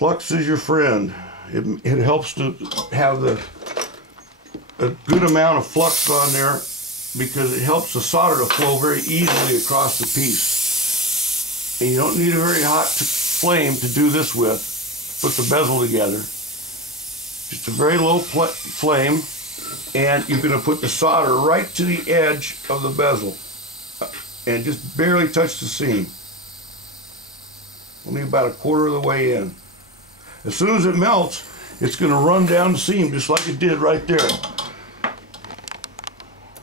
Flux is your friend. It helps to have a good amount of flux on there because it helps the solder to flow very easily across the piece. And you don't need a very hot flame to do this with. Put the bezel together. Just a very low flame, and you're going to put the solder right to the edge of the bezel and just barely touch the seam. Only about a quarter of the way in. As soon as it melts, it's going to run down the seam just like it did right there.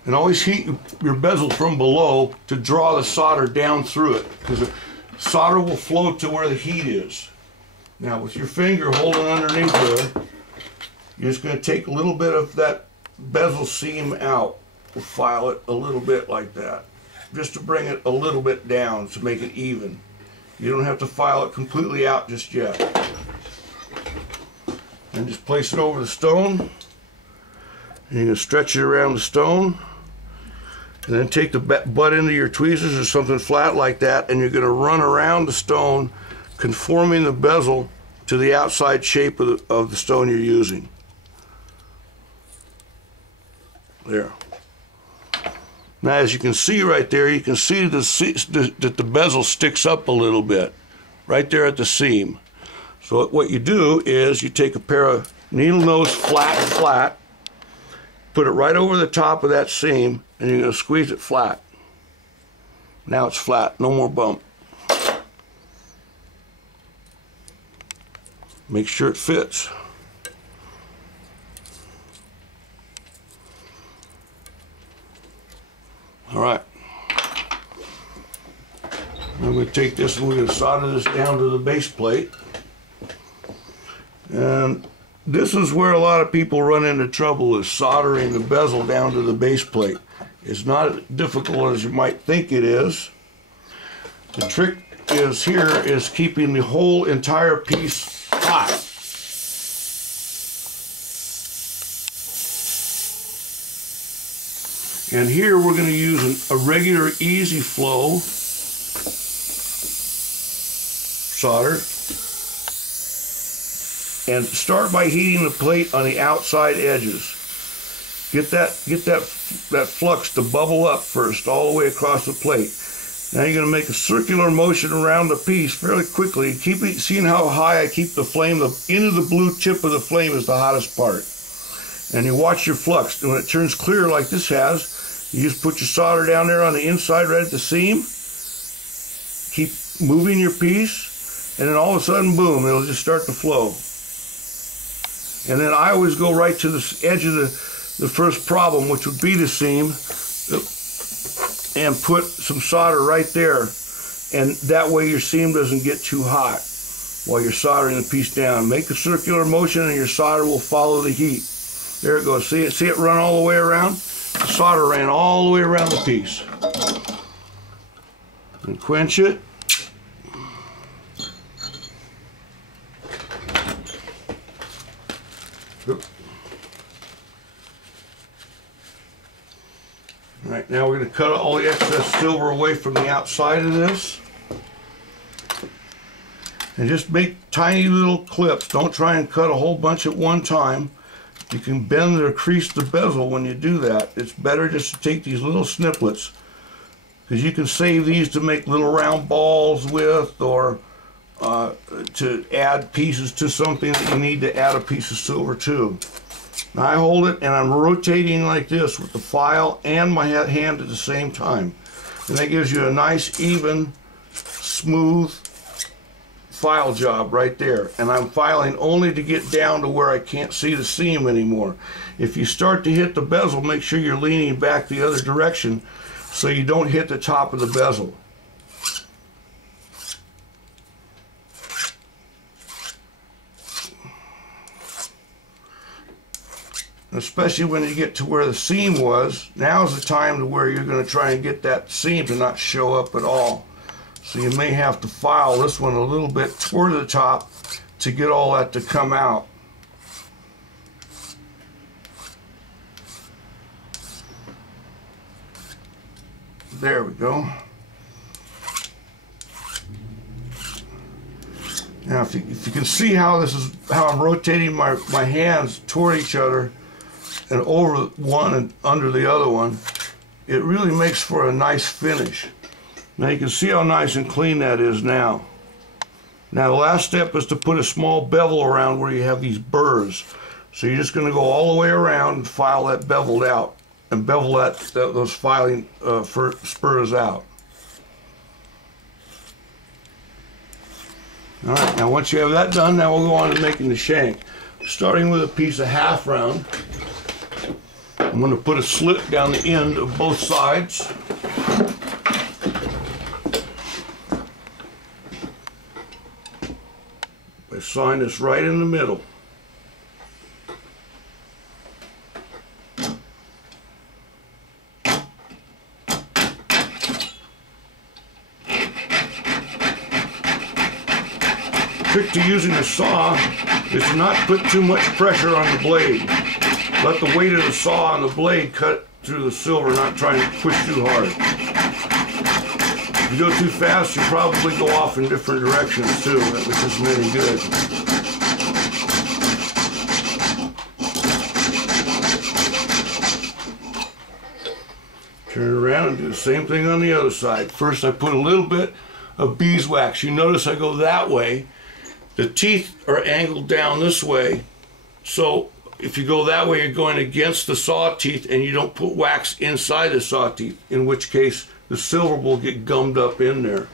And always heat your bezel from below to draw the solder down through it, because the solder will flow to where the heat is. Now with your finger holding underneath there, you're just going to take a little bit of that bezel seam out. We'll file it a little bit like that, just to bring it a little bit down to make it even. You don't have to file it completely out just yet. And just place it over the stone. And you're going to stretch it around the stone. And then take the butt end of your tweezers or something flat like that, and you're going to run around the stone, conforming the bezel to the outside shape of the stone you're using. There. Now as you can see right there, you can see that the bezel sticks up a little bit right there at the seam. So what you do is you take a pair of needle nose flat, put it right over the top of that seam, and you're going to squeeze it flat. Now it's flat, no more bump. Make sure it fits. All right. I'm going to take this and we're going to solder this down to the base plate. And this is where a lot of people run into trouble, is soldering the bezel down to the base plate. It's not as difficult as you might think it is. The trick is keeping the whole entire piece hot. And here we're going to use a regular easy flow solder. And start by heating the plate on the outside edges. Get that flux to bubble up first, all the way across the plate. Now you're going to make a circular motion around the piece fairly quickly. Seeing how high I keep the flame, the end of the blue tip of the flame is the hottest part. And you watch your flux. And when it turns clear like this has, you just put your solder down there on the inside right at the seam. Keep moving your piece, and then all of a sudden, boom, it'll just start to flow. And then I always go right to the edge of the first problem, which would be the seam, and put some solder right there. And that way your seam doesn't get too hot while you're soldering the piece down. Make a circular motion and your solder will follow the heat. There it goes. See it run all the way around? The solder ran all the way around the piece. And quench it. All right, now we're going to cut all the excess silver away from the outside of this. And just make tiny little clips. Don't try and cut a whole bunch at one time. You can bend or crease the bezel when you do that. It's better just to take these little snippets, because you can save these to make little round balls with, or to add pieces to something that you need to add a piece of silver to. Now I hold it and I'm rotating like this with the file and my hand at the same time. And that gives you a nice, even, smooth file job right there. And I'm filing only to get down to where I can't see the seam anymore. If you start to hit the bezel, make sure you're leaning back the other direction so you don't hit the top of the bezel. Especially when you get to where the seam was, now's the time to where you're going to try and get that seam to not show up at all. So you may have to file this one a little bit toward the top to get all that to come out. There we go. Now, if you can see how this is how I'm rotating my hands toward each other and over one and under the other one, it really makes for a nice finish. Now you can see how nice and clean that is now. Now the last step is to put a small bevel around where you have these burrs. So you're just going to go all the way around and file that beveled out, and bevel those filing spurs out. All right, now once you have that done, now we'll go on to making the shank. Starting with a piece of half round, I'm going to put a slit down the end of both sides. I sign this right in the middle. Trick to using a saw is to not put too much pressure on the blade. Let the weight of the saw on the blade cut through the silver, not try and push too hard. If you go too fast, you'll probably go off in different directions too, which isn't any good. Turn it around and do the same thing on the other side. First I put a little bit of beeswax. You notice I go that way. The teeth are angled down this way, so if you go that way, you're going against the saw teeth, and you don't put wax inside the saw teeth, in which case the silver will get gummed up in there.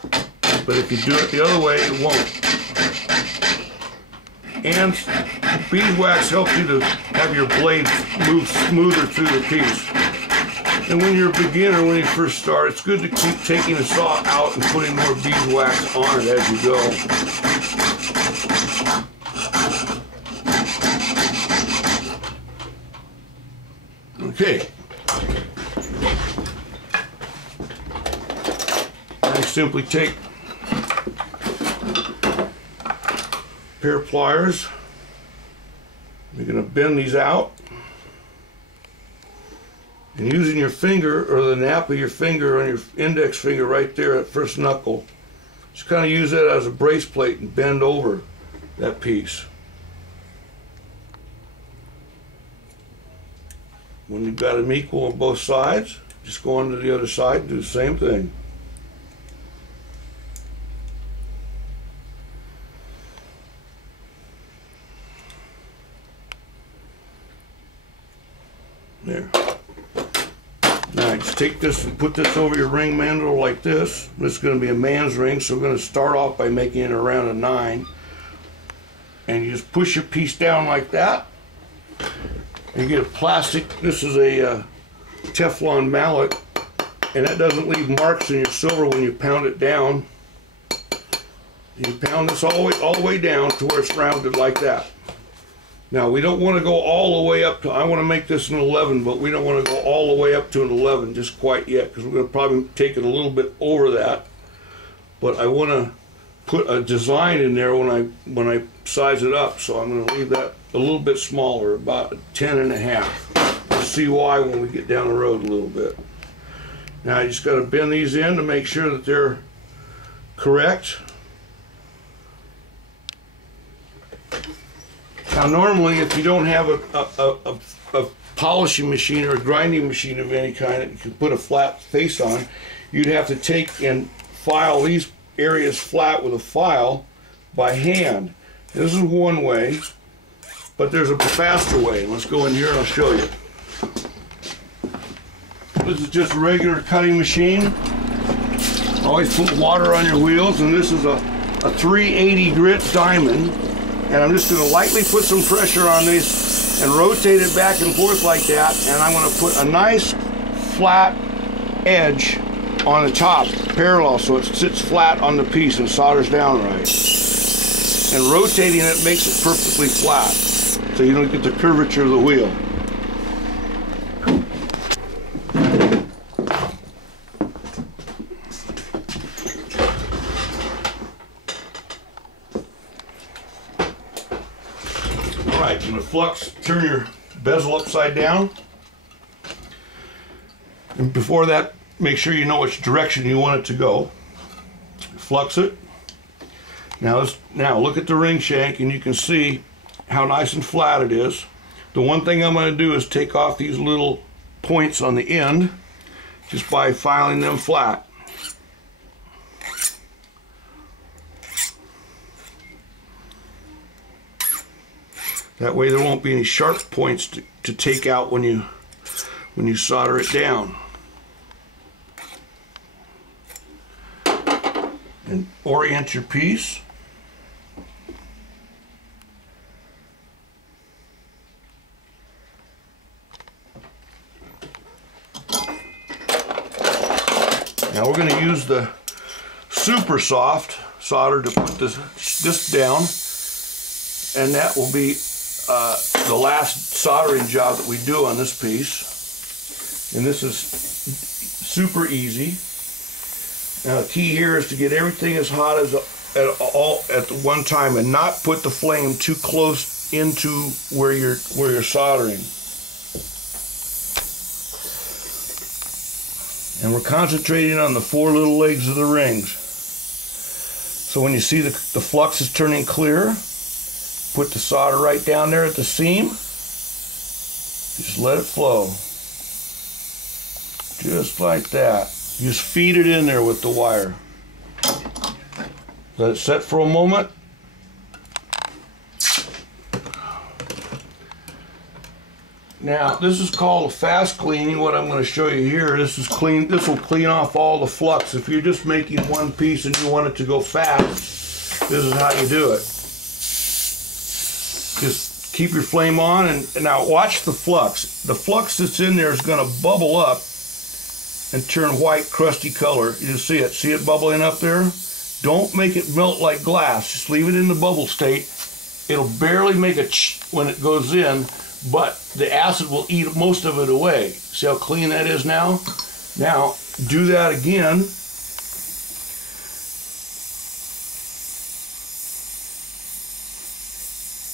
But if you do it the other way, it won't. And beeswax helps you to have your blades move smoother through the piece. And when you're a beginner, when you first start, it's good to keep taking the saw out and putting more beeswax on it as you go. Okay. I simply take a pair of pliers. You're going to bend these out. And using your finger, or the nap of your finger on your index finger right there at first knuckle, just kind of use that as a brace plate and bend over that piece. When you've got them equal on both sides, just go on to the other side and do the same thing. There. Now just take this and put this over your ring mandrel like this. This is going to be a man's ring, so we're going to start off by making it around a 9. And you just push your piece down like that. And you get a plastic, this is a Teflon mallet, and that doesn't leave marks in your silver when you pound it down. You pound this all the way down to where it's rounded like that. Now we don't want to go all the way up to, I want to make this an 11, but we don't want to go all the way up to an 11 just quite yet, because we're going to probably take it a little bit over that. But I want to put a design in there when I size it up, so I'm going to leave that a little bit smaller, about 10.5. We'll see why when we get down the road a little bit. Now you just got to bend these in to make sure that they're correct. Now normally, if you don't have a polishing machine or a grinding machine of any kind that you can put a flat face on, you'd have to take and file these areas flat with a file by hand. This is one way, but there's a faster way. Let's go in here and I'll show you. This is just a regular cutting machine. Always put water on your wheels, and this is a 380 grit diamond. And I'm just going to lightly put some pressure on this and rotate it back and forth like that. And I'm going to put a nice flat edge on the top, parallel, so it sits flat on the piece and solders down right. And rotating it makes it perfectly flat, so you don't get the curvature of the wheel. Alright, you're going to flux, turn your bezel upside down. And before that, make sure you know which direction you want it to go. Flux it. Now look at the ring shank, and you can see how nice and flat it is. The one thing I'm going to do is take off these little points on the end just by filing them flat. That way there won't be any sharp points to take out when you solder it down. And orient your piece. Now we're going to use the super soft solder to put this down, and that will be the last soldering job that we do on this piece. And this is super easy. Now the key here is to get everything as hot as at the one time, and not put the flame too close into where you're soldering. And we're concentrating on the 4 little legs of the rings. So when you see the flux is turning clear, put the solder right down there at the seam. Just let it flow. Just like that. Just feed it in there with the wire. Let it set for a moment. Now, this is called a fast cleaning. What I'm going to show you here, this will clean off all the flux. If you're just making one piece and you want it to go fast, this is how you do it. Just keep your flame on, and now watch the flux. The flux that's in there is going to bubble up and turn white, crusty color. You see it? See it bubbling up there? Don't make it melt like glass. Just leave it in the bubble state. It'll barely make a ch when it goes in, but the acid will eat most of it away. See how clean that is now? Now, do that again.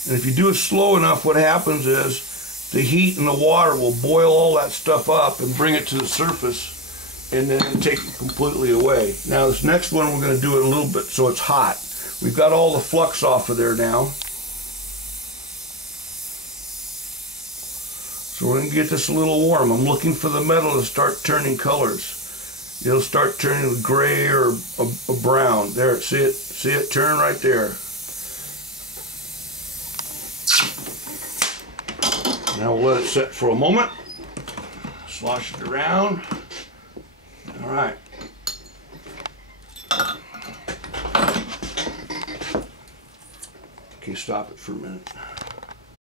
And if you do it slow enough, what happens is the heat and the water will boil all that stuff up and bring it to the surface, and then take it completely away. Now this next one, we're going to do it a little bit so it's hot. We've got all the flux off of there now. So we're going to get this a little warm. I'm looking for the metal to start turning colors. It'll start turning gray or a brown. There, see it? See it turn right there. Now we'll let it set for a moment. Slosh it around. All right. Okay, stop it for a minute.